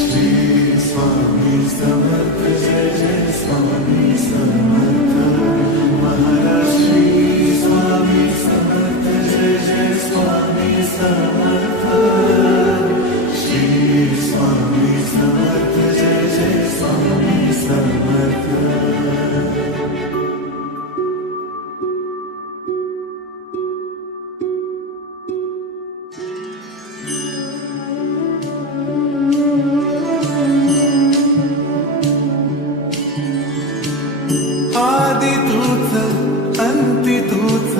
श्री स्वामी समर्थ जय जय स्वामी समर्थ महाराज श्री स्वामी समर्थ जय जय स्वामी समर्थ श्री स्वामी समर्थ जय जय स्वामी समर्थ आदि तूच अंती तूच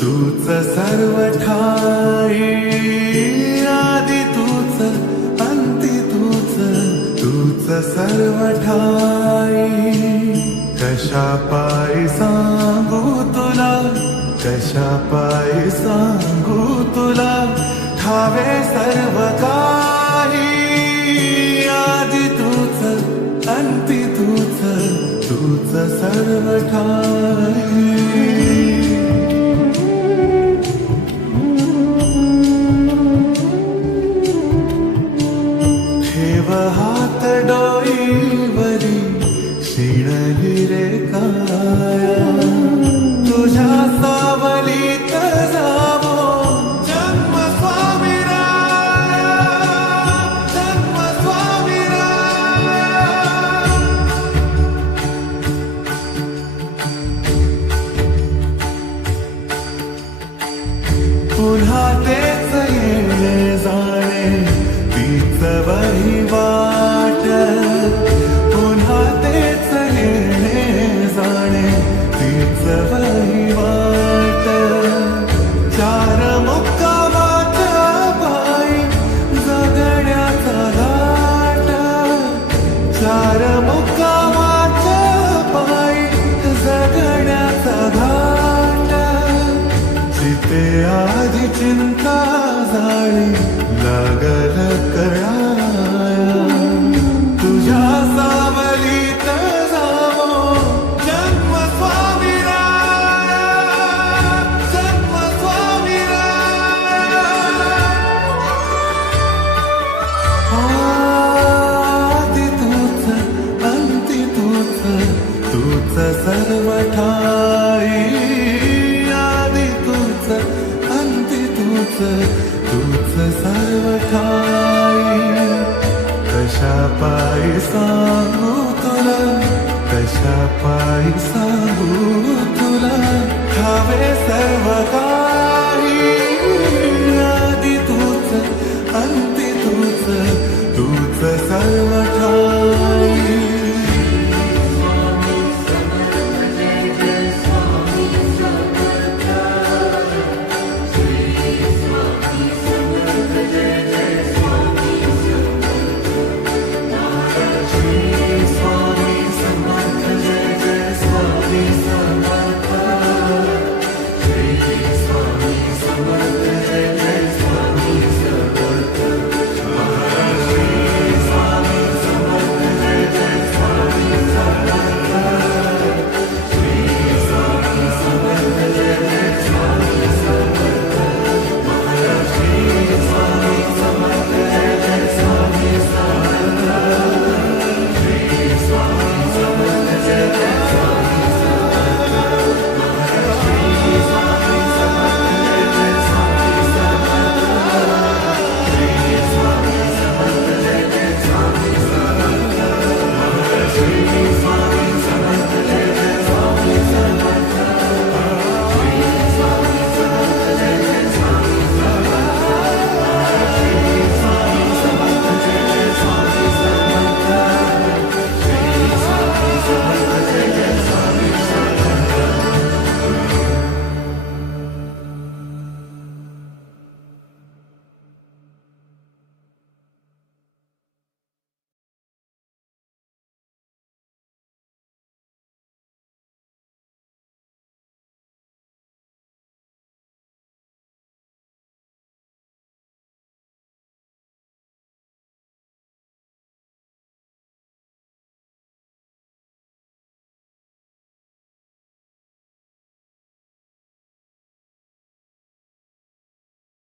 तूच सर्व ठाई आदि तूच अंती तूच तूच सर्व ठाई कशा पायी सांगू तुला कशा पायी सांगू तुला ठावे सर्व काही आदि तूच अंती तूच तूच सर्व ठाई ठेव हात डोईवरी शिणली रे काया तुझ्या सावलीत जावो जन्म स्वामी राया जन्म स्वामी राया पुन्हा तेच येणे जाणे तीच वहिवाट पुन्हा तेच येणे जाणे तीच वहिवाट चार मुक्कामाच्या पायी जगण्याचा घाट चार मुक्कामाच्या पायी जगण्याचा घाट जिथे आधी चिंता झाली लागल कळाया तुझ्या सावलीत जावो जन्म स्वामी राया जन्म स्वामी राया आदि तूच अंती तूच तूच सर्व ठाई आदि तूच अंती तूच तूच सर्व ठाई कशा पायी सांगू तुला कशा पायी सांगू तुला ठावे सर्व काही आदि तूच अंती तूच तूच सर्व ठाई